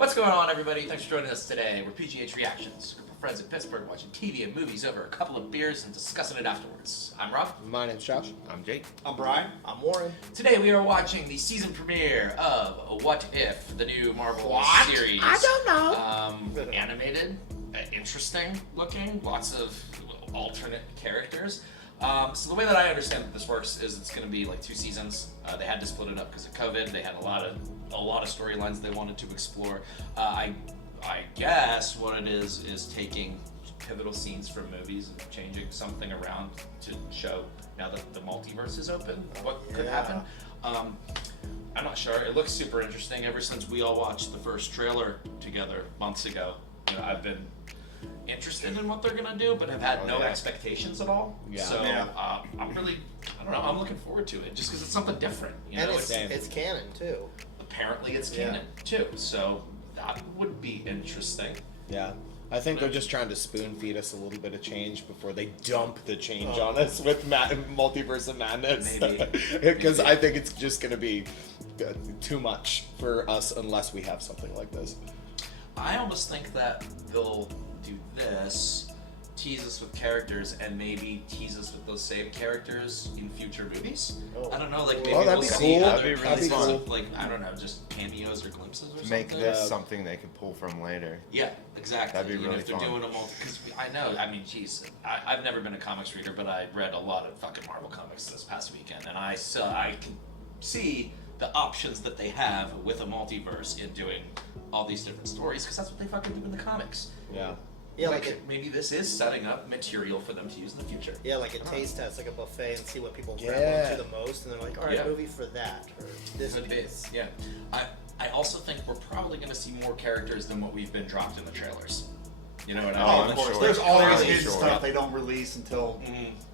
What's going on, everybody? Thanks for joining us today. We're PGH Reactions, a group of friends in Pittsburgh watching TV and movies over a couple of beers and discussing it afterwards. I'm Rob. My name's Josh. I'm Jake. I'm Brian. I'm Warren. Today we are watching the season premiere of What If, the new Marvel series. I don't know. Animated, interesting looking, lots of alternate characters. So the way that I understand that this works is it's going to be like 2 seasons. They had to split it up because of COVID. They had a lot of storylines they wanted to explore. I guess what it is taking pivotal scenes from movies and changing something around to show now that the multiverse is open what could happen. I'm not sure. It looks super interesting. Ever since we all watched the first trailer together months ago, I've been interested in what they're gonna do, but have had no expectations at all. Yeah. So I'm really, I don't know, I'm looking forward to it just because it's something different. And it's canon too. Apparently it's canon too, so that would be interesting. Yeah. I think they're just trying to spoon feed us a little bit of change before they dump the change on us with Multiverse of Madness. Maybe. Because I think it's just going to be too much for us unless we have something like this. I almost think that they'll do this, tease us with characters, and maybe tease us with those same characters in future movies. I don't know, like maybe that'd we'll be see cool. other That'd be cool. Like, I don't know, just cameos or glimpses or something. Make this something they can pull from later. Yeah, exactly. That'd be really if they're fun. doing a because I know, I mean, geez, I've never been a comics reader, but I read a lot of fucking Marvel comics this past weekend, and I can see the options that they have with a multiverse in doing all these different stories, because that's what they fucking do in the comics. Yeah. Yeah, Maybe this is setting up material for them to use in the future. Yeah, like a taste test, like a buffet, and see what people grab onto the most, and they're like, all right, movie for that, or this piece. Yeah. I also think we're probably going to see more characters than what we've been dropped in the trailers. You know what I mean? I'm sure. There's always I'm hidden sure. stuff they don't release until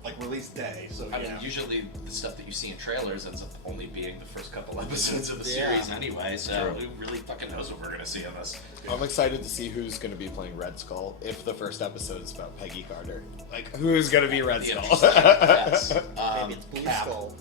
like release day. So I mean, usually the stuff that you see in trailers ends up only being the first couple episodes of the series anyway, so who really fucking knows what we're going to see on this? I'm excited to see who's going to be playing Red Skull if the first episode is about Peggy Carter. Like, who's going to be Red Skull? Yes. Maybe it's Blue Skull.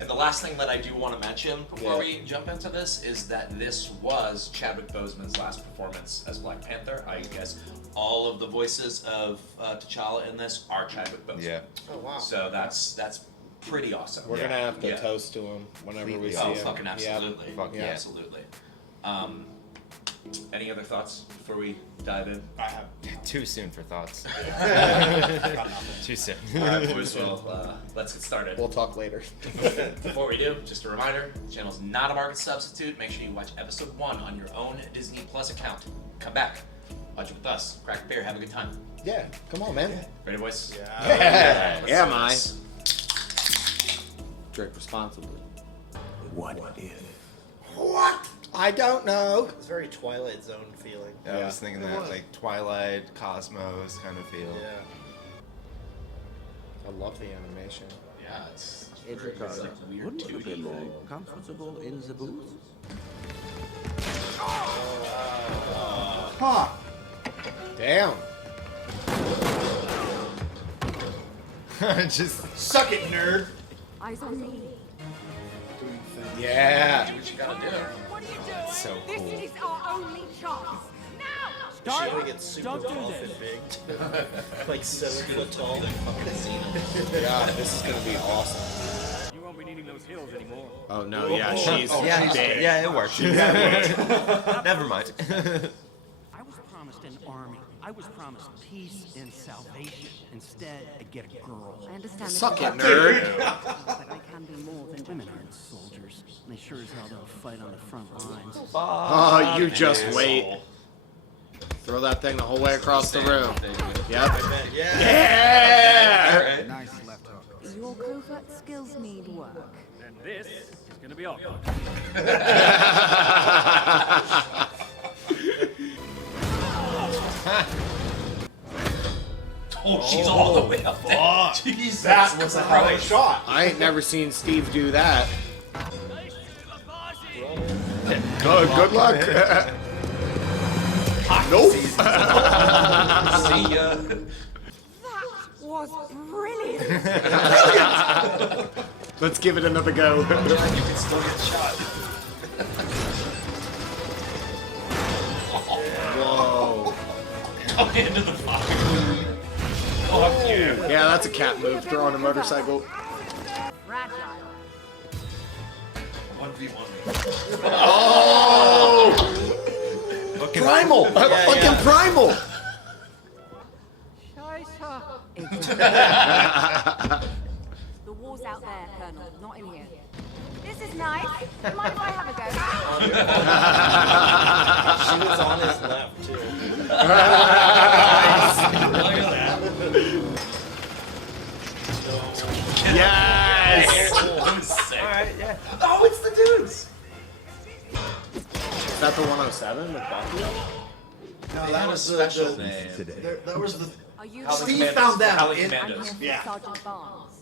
And the last thing that I do want to mention before we jump into this is that this was Chadwick Boseman's last performance as Black Panther. I guess all of the voices of T'Challa in this are Chadwick Boseman. Yeah. Oh wow. So that's pretty awesome. We're going to have to toast to him whenever we see him. Oh, fucking absolutely. Yeah. Fuck yeah. Absolutely. Any other thoughts before we dive in? I have Too soon for thoughts. got nothing. Too soon. All right, boys. Well, let's get started. We'll talk later. Before we do, just a reminder, the channel's not a market substitute. Make sure you watch episode 1 on your own Disney Plus account. Come back, watch it with us, crack a beer, have a good time. Yeah, come on, man. Ready, boys? Yeah, Let's yeah, do mine. this. Drink responsibly. What if? What? I don't know. It's very Twilight Zone feeling. Yeah, I was thinking that, like Twilight, Cosmos kind of feel. Yeah. I love the animation. Yeah, it's Ricardo, like weird wouldn't you 2D. be more comfortable in the booth? Huh? Damn. Just Suck it, nerd. Eyes on me. Yeah. Do what you gotta do. What are you doing? so This cool. is our only chance. Now! She only gets super buff and big. Like 7 foot tall. Yeah, this is going to be awesome. You won't be needing those heels anymore. Oh, no, yeah, she's big. Yeah, it worked. Never mind. I was promised an army. I was promised peace and salvation. Instead, I get a girl. I understand this Suck is it, nerd. But I can be more than women aren't soldiers. And they sure as hell don't fight on the front lines. Oh, you just wait. Throw that thing the whole way across the room. Yep. Yeah. Yeah! Nice left hook. Your covert skills need work. Then this is gonna be awkward. Oh, she's all the way up there. Jeez, That was a hell of a shot. I ain't never seen Steve do that. Good luck. Nope. See ya. That was brilliant. Let's give it another go. You can still get shot. into the fire. Fuck you. Yeah, that's a cat move. Throw on a motorcycle. Fragile. 1v1. Oh! Primal! Fucking primal! The war's out there, Colonel, not in here. This is nice. Do you mind if I have a go? She was on his left too. Look at that. Yes! That was sick. Alright, yeah. Oh, it's the dudes. Is that the 107 with Buffy? No, They that had a was special the name. that was the. Are you Howling Steve Commandos. found that Howling in- I'm here Commandos. for Yeah. Sergeant Barnes.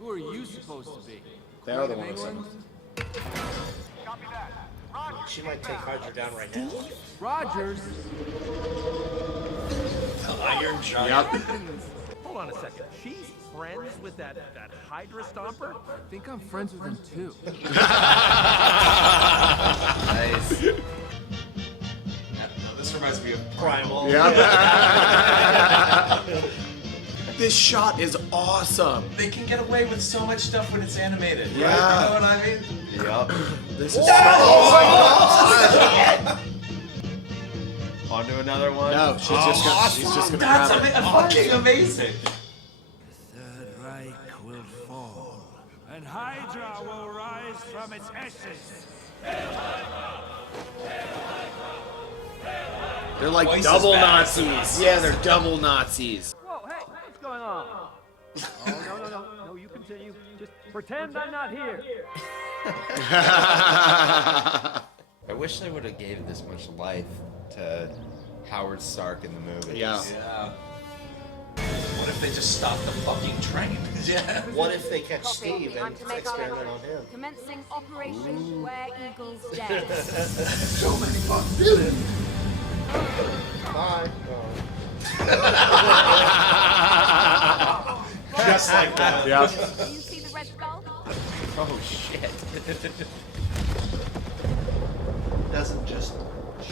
Who are you supposed to be? They are the 107. She might take Roger down right now. Rogers? The Iron Giant. Yep. Hold on a second. She's friends with that Hydra Stomper? I think I'm friends with him too. Nice. This reminds me of Primal. Yep. This shot is awesome. They can get away with so much stuff when it's animated. Right? Yeah. You know what I mean? Yup. This is On to another one. No, she's just gonna That's grab it. fucking amazing. Third Reich will fall, and Hydra will rise from its ashes. They're like Twice as double bad as the Nazis. Yeah, they're double Nazis. Whoa, hey, what's going on? Oh, no, you continue. Just pretend I'm not here. I wish they would have gave this much life to Howard Stark in the movie. Yeah. Yeah. What if they just stop the fucking train? Yeah. What if they catch Copy. Steve I'm and to make our experiment on him? Commencing Operation Where Eagles Dare. So many fucking. Bye. Just like that. Yeah. Do you see the red skull? Oh shit. Doesn't just. It's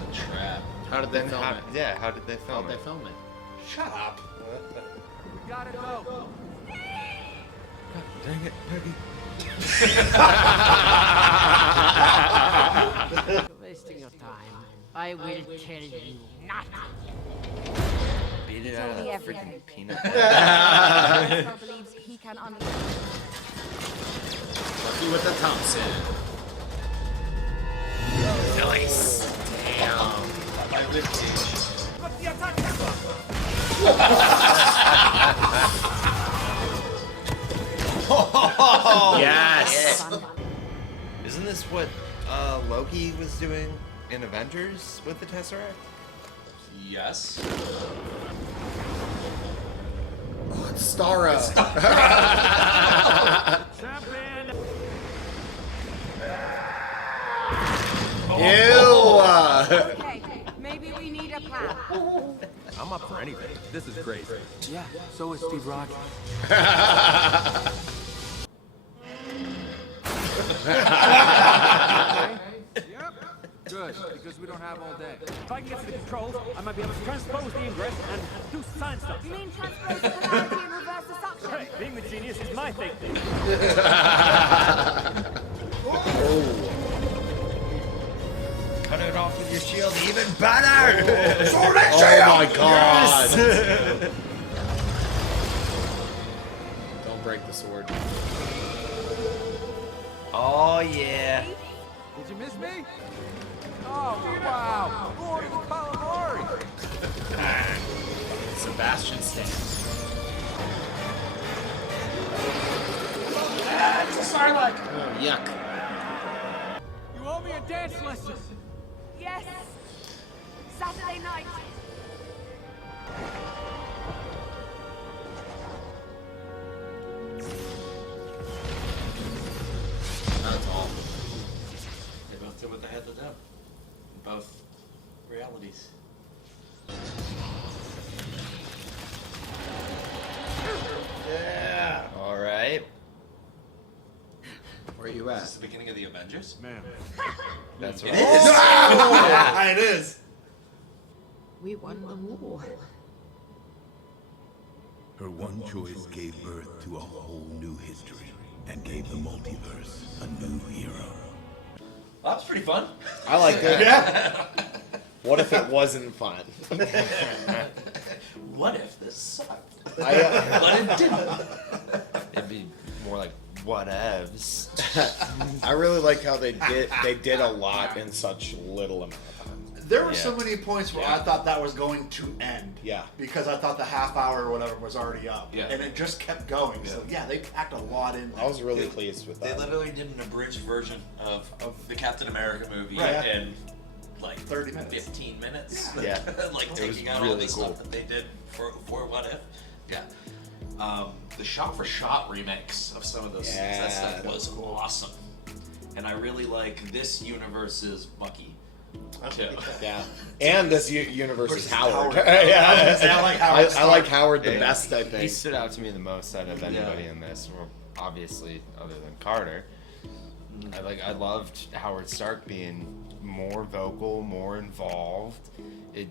a trap. How did they film it? Yeah, how did they film How'd they it? film it? Shut up. We gotta go. Dang it, Peggy. Wasting your time. I will tell you not. Beat it Tell out of me that everything. freaking peanut. Marcel believes he can Lucky with the Thompson. Nice. Damn. My ribcage. What's the attack? Yes. Isn't this what Loki was doing in Avengers with the Tesseract? Yes. Oh, it's Starro. Champion! Ew. Okay, maybe we need a plan. I'm up for anything. This is great. Yeah, so is Steve Rogers. Yep. Good, because we don't have all day. If I can get to the controls, I might be able to transpose the ingress and do sign stuff. You mean transpose the polarity and reverse the suction? Hey, being the genius is my thing. Cut it off with your shield, even better! Oh my god. Don't break the sword. Oh yeah. Did you miss me? Oh, wow. Lord of the Calamari. Sebastian Stan. It's a Sarlacc. Oh, yuck. You owe me a dance lesson. Yes. Saturday night. That's all. They both did what they had to do. Both realities. Yeah. Alright. Where are you Is at? this the beginning of the Avengers? Man. That's It right. is. Yeah, it is. We won the war. Her one choice gave birth to a whole new history and gave the multiverse a new hero. Well, that was pretty fun. I like it. Yeah. What if it wasn't fun? What if this sucked? But it didn't. It'd be more like whatevs. I really like how they did a lot in such little amount of time. There were so many points where I thought that was going to end. Yeah. Because I thought the half hour or whatever was already up. Yeah. And it just kept going. Yeah. So yeah, they packed a lot in. I was really pleased with that. They literally did an abridged version of the Captain America movie Right. in like 30 minutes. 15 minutes. Yeah. Like It was taking out all really the cool. stuff that they did for What If. Yeah. The shot-for-shot remakes of some of those scenes, that stuff was awesome. And I really like this universe's Bucky. Too. Yeah, and this universe is Versus Howard. Howard. Yeah, I like Howard. I like Howard the Yeah, best. I He think. stood out to me the most out of anybody in this. Well, obviously, other than Carter. I loved Howard Stark being more vocal, more involved. It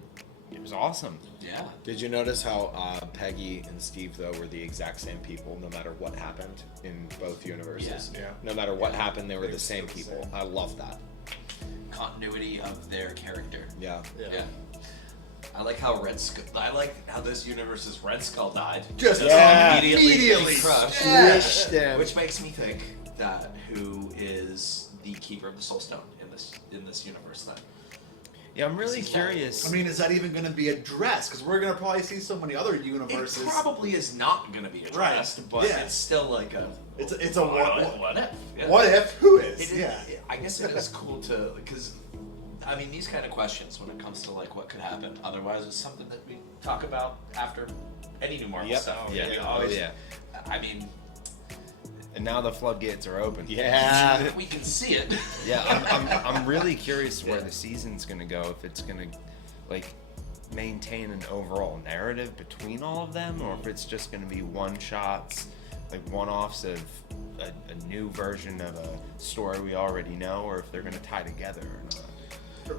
was awesome. Yeah. Did you notice how Peggy and Steve though were the exact same people, no matter what happened in both universes? Yeah. No matter what happened, they were the same people. I love that. Continuity of their character. Yeah. Yeah. I like how this universe's Red Skull died. Just immediately crushed. Swished them. Which makes me think that who is the keeper of the Soul Stone in this universe then? Yeah, I'm really curious. I mean, is that even going to be addressed? Because we're going to probably see so many other universes. It probably is not going to be addressed, Right. but Yeah. it's still like a. It's a what if? Yeah. What if? Who is? I guess it is cool to because. I mean, these kind of questions when it comes to like what could happen. Otherwise, it's something that we talk about after any new Marvel stuff. Yeah. We Oh, always, yeah. I mean, And now the floodgates are open. Yeah. we can see it. Yeah, I'm really curious where the season's gonna go. If it's gonna like maintain an overall narrative between all of them, or if it's just gonna be one shots, like one-offs of a new version of a story we already know, or if they're gonna tie together or not.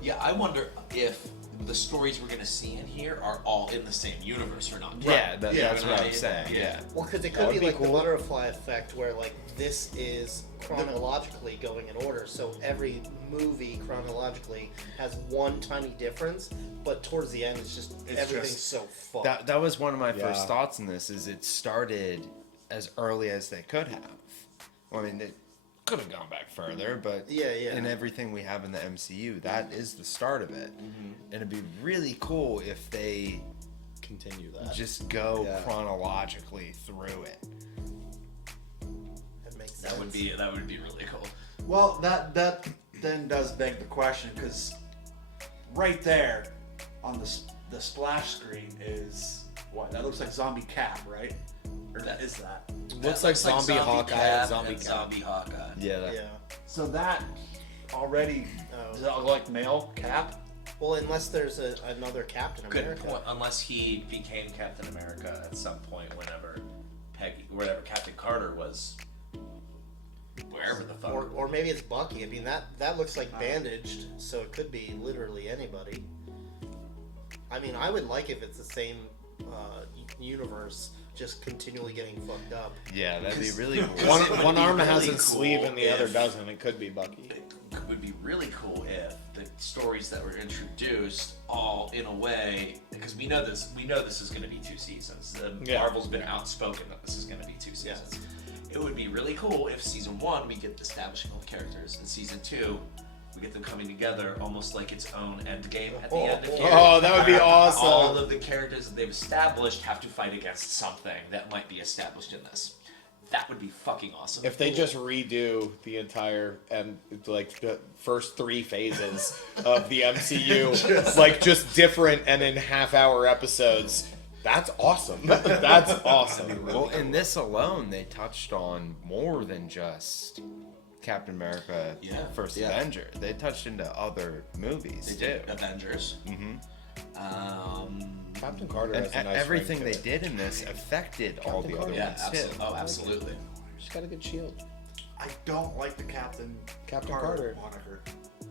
Yeah, I wonder if the stories we're gonna see in here are all in the same universe or not. Yeah, You know that's what I I'm mean? saying. Yeah. Well, because it That could would be be like cool. the butterfly effect, where like this is chronologically going in order, so every movie chronologically has one tiny difference, but towards the end, it's just everything's so fucked. That was one of my first Yeah. thoughts in this. Is it started as early as they could have. Well, I mean, they could have gone back further, but Yeah. in everything we have in the MCU, that is the start of it. And it'd be really cool if they Continue that. just go Yeah. chronologically through it. That makes sense. That would be really cool. Well, that then does beg the question, because right there on the splash screen is what? That looks like Zombie Cap, right? Or That- is that? Looks like Zombie Hawkeye and Zombie Cap. Zombie Hawkeye. Yeah. Yeah. So that already does that look like male Cap? Well, unless there's another Captain Good America. point. Unless he became Captain America at some point, whenever Captain Carter was, wherever the fuck. Or maybe it's Bucky. I mean, that looks like bandaged, so it could be literally anybody. I mean, I would like if it's the same universe, just continually getting fucked up. Yeah, that'd be really cool. It would One be arm has really a sleeve cool and the other if- doesn't. It could be Bucky. It would be really cool if the stories that were introduced all in a way, because we know this is going to be 2 seasons. Yeah. Marvel's been outspoken that this is going to be 2 seasons. It would be really cool if season 1 we get establishing all the characters, and season 2 we get them coming together almost like its own end game at the end of here. Oh, that would be awesome. All of the characters that they've established have to fight against something that might be established in this. That would be fucking awesome. If they just redo the entire and like the first 3 phases of the MCU, like just different and in half-hour episodes, that's awesome. That's awesome. Well, in this alone, they touched on more than just Captain America, First Avenger. They touched into other movies They too. did Avengers. Captain Carter And has a nice everything ring they to it. did in this affected all the other Yeah, ones absolutely. too. Oh, absolutely. She's got a good shield. I don't like the Captain Carter. moniker.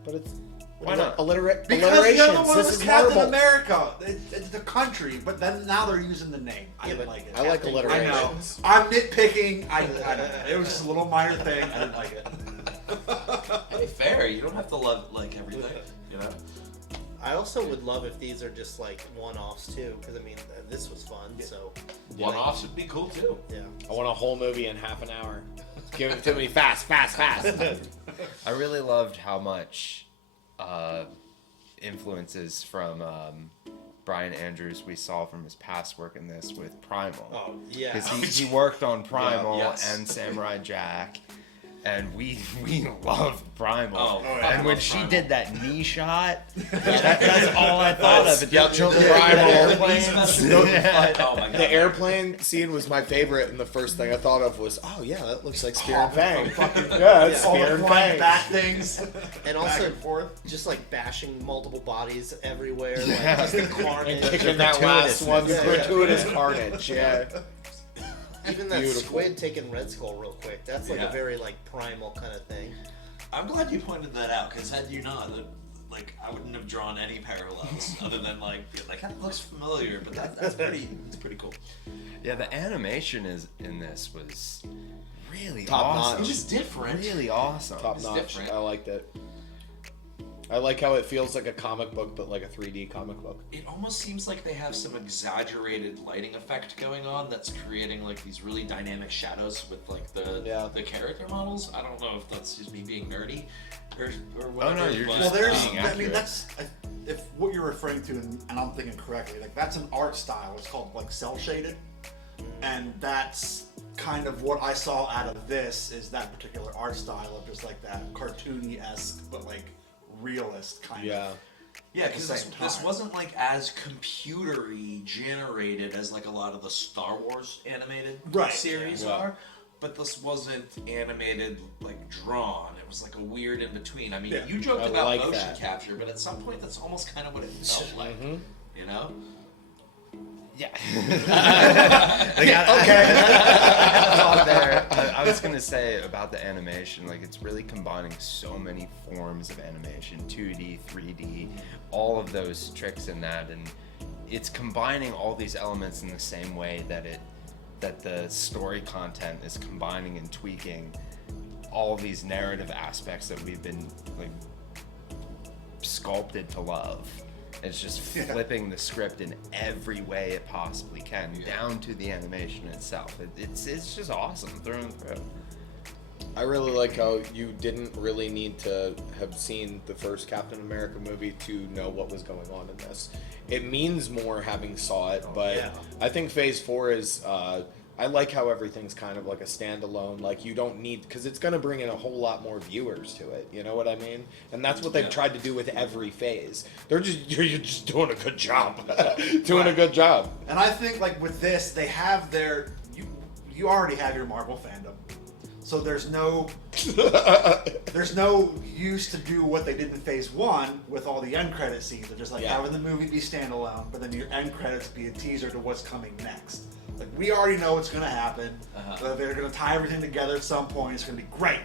But it's Why not? Because the Alliterations. other one This was is Captain Marvel. America. It's the country, but then now they're using the name. I didn't like it. I like I know. alliterations. I'm nitpicking. I don't know. It was just a little minor thing. I didn't like it. Hey, fair. You don't have to love like everything, you know. I also would love if these are just like one-offs too, because I mean this was fun. So One-offs would be cool too. yeah. I want a whole movie in half an hour. Give it to me fast. I really loved how much influences from Brian Andrews we saw from his past work in this with Primal. Oh yeah. Because he worked on Primal yes. and Samurai Jack, and we loved Primal. Oh, yeah. And I when love she Primal. did that knee shot, that's all I thought of. Yep, Jumping Primal. Oh my god. The airplane scene was my favorite, and the first thing I thought of was, oh yeah, that looks like Spear and Fang. Yeah, it's All Spear the and flying Fang. back things. And back also and forth. just like bashing multiple bodies everywhere, like just the carnage. Kicking that last one, Yeah. gratuitous carnage. Yeah. Even that Beautiful. squid taking Red Skull real quick. That's like Yeah. a very like primal kind of thing. I'm glad you pointed that out, because had you not, like, I wouldn't have drawn any parallels other than like that looks familiar, but that's pretty cool. Yeah, the animation in this was really Top awesome. notch. It was different. Really awesome. Top It's notch. different. I liked it. I like how it feels like a comic book, but like a 3D comic book. It almost seems like they have some exaggerated lighting effect going on that's creating like these really dynamic shadows with like the character models. I don't know if that's just me being nerdy or whatever. no, you're but, just Well, there's. being I mean, accurate. that's if what you're referring to, and I'm thinking correctly. Like that's an art style. It's called like cell shaded, and that's kind of what I saw out of this is that particular art style of just like that cartoony-esque, but like realist kind Yeah. of. Yeah, because At the same this time. wasn't like as computery generated as like a lot of the Star Wars animated Right, series yeah. are. But this wasn't animated like drawn. It was like a weird in between. I mean, Yeah. you joked I about like motion that. capture, but at some point that's almost kind of what it felt like. You know? Yeah. I was gonna say about the animation, like it's really combining so many forms of animation, 2D, 3D, all of those tricks in that, and it's combining all these elements in the same way that the story content is combining and tweaking all these narrative aspects that we've been like sculpted to love. It's just flipping the script in every way it possibly can, down to the animation itself. It's just awesome through and through. I really like how you didn't really need to have seen the first Captain America movie to know what was going on in this. It means more having saw it, but yeah. I think Phase 4 is... I like how everything's kind of like a standalone. Like you don't need... Because it's going to bring in a whole lot more viewers to it. You know what I mean? And that's what they've tried to do with every phase. You're just doing a good job. Doing a good job. And I think like with this, they have their you already have your Marvel fandom, so there's no use to do what they did in Phase 1 with all the end credit scenes. They're just like having the movie be standalone, but then your end credits be a teaser to what's coming next. Like we already know what's gonna happen. They're gonna tie everything together at some point. It's gonna be great.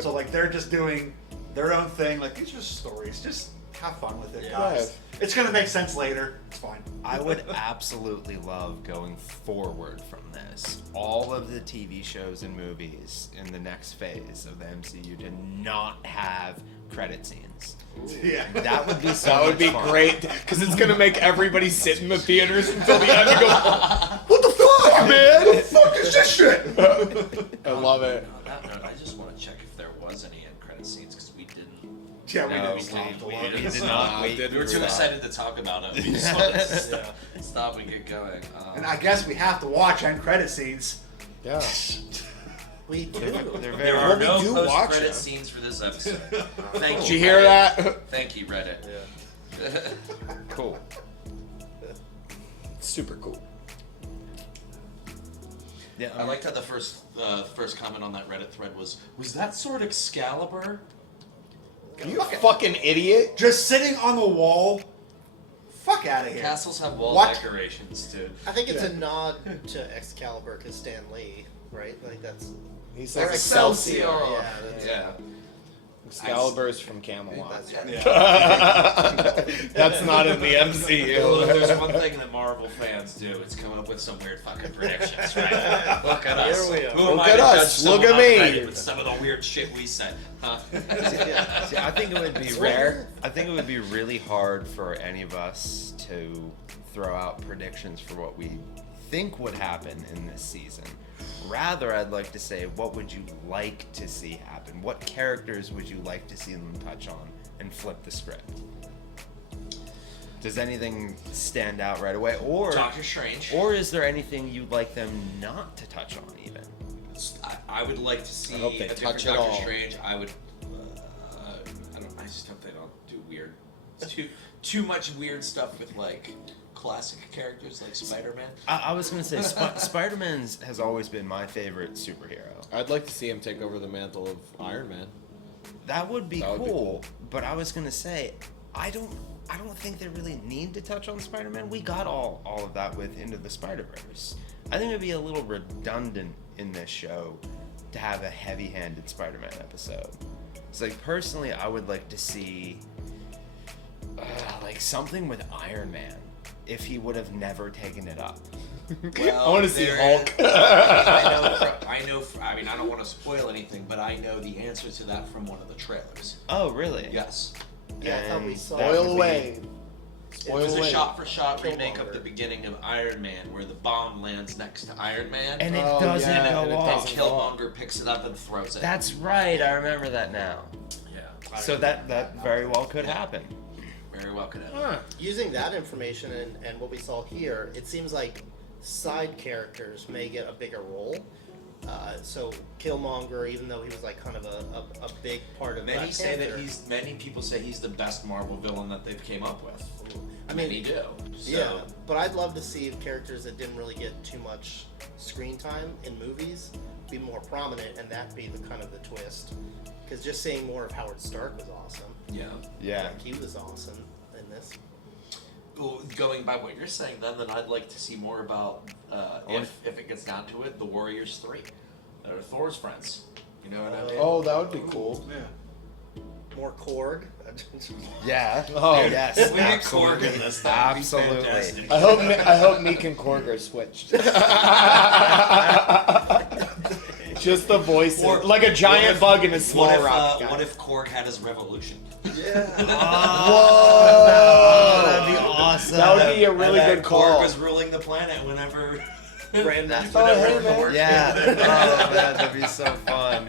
So like they're just doing their own thing. Like these are stories. Just have fun with it, guys. It's gonna make sense later. It's fine. I would absolutely love going forward from this. All of the TV shows and movies in the next phase of the MCU to not have credit scenes. Yeah. That would be so That would much be fun. great, because it's going to make everybody sit in the theaters until the end and go, what the fuck, man? What the fuck is this shit? I love it. On that note, I just want to check if there was any end credit scenes because we didn't. Yeah, we No, didn't we stop to look. We did not. We didn't We were too stop. excited to talk about it. We just wanted to stop and get going. And I guess we have to watch end credit scenes. Yeah. We do. They're there very are we no do watch post-credit them. scenes for this episode. Thank Did you. you hear Reddit. that? Thank you, Reddit. cool. Super cool. Yeah, I liked how the first comment on that Reddit thread was that sword Excalibur? You fucking idiot. Just sitting on the wall. Fuck out of here. Castles have wall What? decorations too. I think it's a nod to Excalibur because Stan Lee, right? Like that's He or says Excelsior. Excelsior. Yeah. That's, Yeah. Excalibur's from Camelot. That's That's not in the Well, MCU. if there's one thing that Marvel fans do, it's come up with some weird fucking predictions, right? Look at us. Here we are. Who am Look I at to us. judge someone Look at me. on Reddit with some of the weird shit we said, huh? See, I think it would be Rare. I think it would be really hard for any of us to throw out predictions for what we think would happen in this season. Rather, I'd like to say, what would you like to see happen? What characters would you like to see them touch on and flip the script? Does anything stand out right away, or Doctor Strange. or is there anything you'd like them not to touch on even? I would like to see I hope they a different touch it Doctor all. Strange. I would. I just hope they don't do weird. Too much weird stuff with like classic characters like Spider-Man. I was gonna say Spider-Man has always been my favorite superhero. I'd like to see him take over the mantle of Iron Man. That would be That would be cool. But I was gonna say, I don't think they really need to touch on Spider-Man. We got all of that with Into the Spider-Verse. I think it'd be a little redundant in this show to have a heavy-handed Spider-Man episode. It's like, personally, I would like to see like something with Iron Man if he would have never taken it up. Well, I want to see Hulk. I know. I mean, I don't want to spoil anything, but I know the answer to that from one of the trailers. Oh, really? Yes. Yeah, I thought we And saw. that would Spoil be- away. It Spoil was a away. shot-for-shot remake Killmonger. of the beginning of Iron Man, where the bomb lands next to Iron Man, And it Oh, doesn't yeah, go and it off. doesn't- Killmonger picks it up and throws it. That's right. I remember that now. Yeah. So that very well could happen. Very well could have. Using that information and what we saw here, it seems like side characters may get a bigger role. So Killmonger, even though he was like kind of a big part of Many Black say Panther, that many people say he's the best Marvel villain that they've came up with. I mean, Many do. So. yeah, but I'd love to see characters that didn't really get too much screen time in movies be more prominent, and that be the kind of the twist. Because just seeing more of Howard Stark was awesome. Yeah. Yeah. Like, he was awesome in this. Well, going by what you're saying, then I'd like to see more about if it gets down to it, the Warriors 3, that are Thor's friends. You know what I mean? Oh, that would be cool. Yeah. More Korg. Yeah. Oh, yes. If we get Absolutely. Korg in this, that would be Absolutely. fantastic. I hope Meek and Korg are switched. Just the voices, Or- like a giant bug in a small What if, rock. guy. what if Korg had his revolution? Whoa! That'd be awesome. That would be a really And good that call. Korg was ruling the planet whenever. Grandmaster. Oh, hey, man. Yeah. Oh man, that'd be so fun.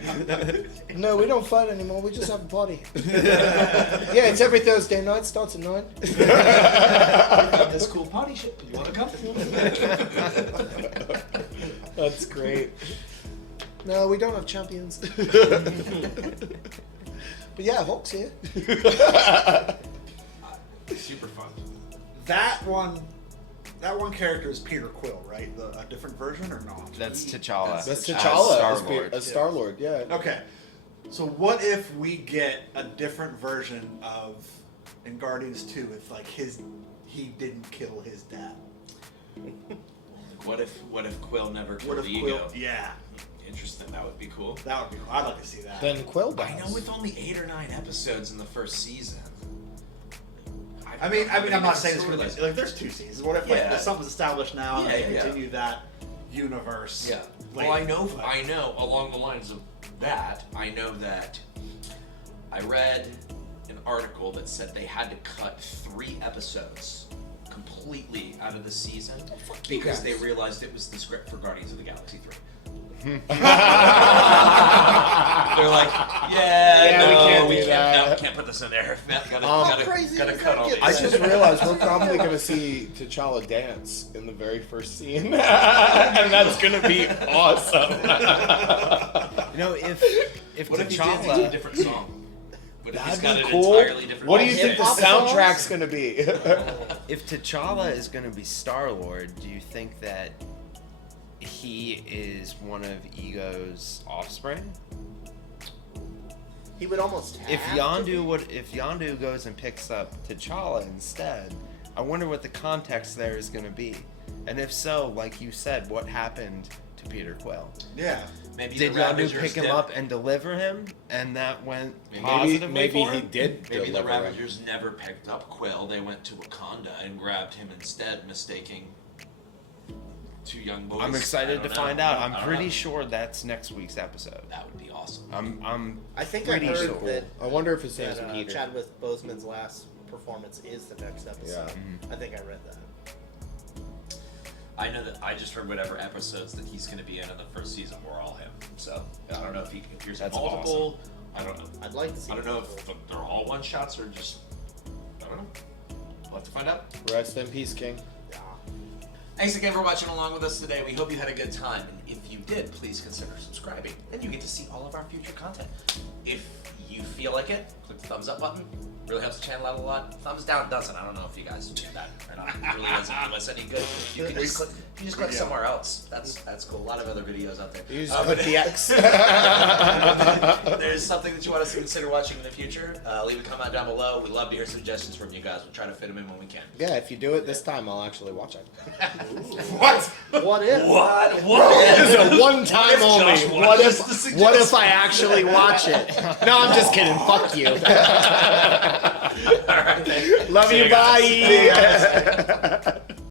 No, we don't fight anymore. We just have a party. Yeah, it's every Thursday night. Starts at 9. Got this cool party shit. You want to come? That's great. No, we don't have champions. But yeah, Hulk's here. Super fun. That one character is Peter Quill, right? A different version or not? That's T'Challa. That's As T'Challa Star-Lord. as Star-Lord, yeah. Okay. So what if we get a different version of in Guardians 2 if like he didn't kill his dad? What if Quill never What killed if the Quill? ego? Yeah, Interesting. That would be cool. that would be cool. I'd like to see that. Then Quill dies. I know with only 8 or 9 episodes in the first season. I mean, I'm not saying it's gonna going to be like there's 2 seasons. What if like Yeah. something's established now and they Yeah. continue that universe? Yeah. later? Well, I know along the lines of that, I know that I read an article that said they had to cut 3 episodes completely out of the season because they realized it was the script for Guardians of the Galaxy 3. They're like, Yeah, we can't do no, that. can't put this in there. Gotta crazy cut does all that these. get? I just realized we're probably going to see T'Challa dance in the very first scene. And that's going to be awesome. You know, if What if he did a T'Challa, different song? What if he's That'd got be an cool. entirely different What do you voice? think the soundtrack's going to be? if T'Challa is going to be Star-Lord, do you think that he is one of Ego's offspring? He would almost have If to Yondu goes and picks up T'Challa instead, I wonder what the context there is going to be. And if so, like you said, what happened to Peter Quill. Yeah. Maybe Did the Yondu Ravagers pick him did- up and deliver him, and that went Maybe positively maybe for he him? did Maybe the deliver him. Ravagers never picked up Quill. They went to Wakanda and grabbed him instead, mistaking two young boys. I'm I excited don't to know. find out. I I'm don't pretty know. sure that's next week's episode. That would be awesome. I think I pretty heard sure. that. I wonder if his that name's Peter. Chadwick Boseman's last performance is the next episode. Yeah. I think I read that. I know that I just heard whatever episodes that he's going to be in the first season were all him. So I don't know if he appears in That's multiple. I don't know. I'd like to see. I don't know multiple. if they're all one shots or just. I don't know. We'll have to find out. Rest in peace, King. Thanks again for watching along with us today. We hope you had a good time. And if you did, please consider subscribing. Then you get to see all of our future content. If you feel like it, click the thumbs up button. Really helps the channel out a lot. Thumbs down doesn't. I don't know if you guys do that or not. It really doesn't do us any good. You can just click somewhere else. That's cool. A lot of other videos out there. You just put the X. There's something that you want us to consider watching in the future, leave a comment down below. We love to hear suggestions from you guys. We'll try to fit them in when we can. Yeah, if you do it this time, I'll actually watch it. What? What if? What? This is a one-time only. Josh What watches if? the What if I actually watch it? No, I'm just kidding. Fuck you. All right. Love See you. you guys. Bye.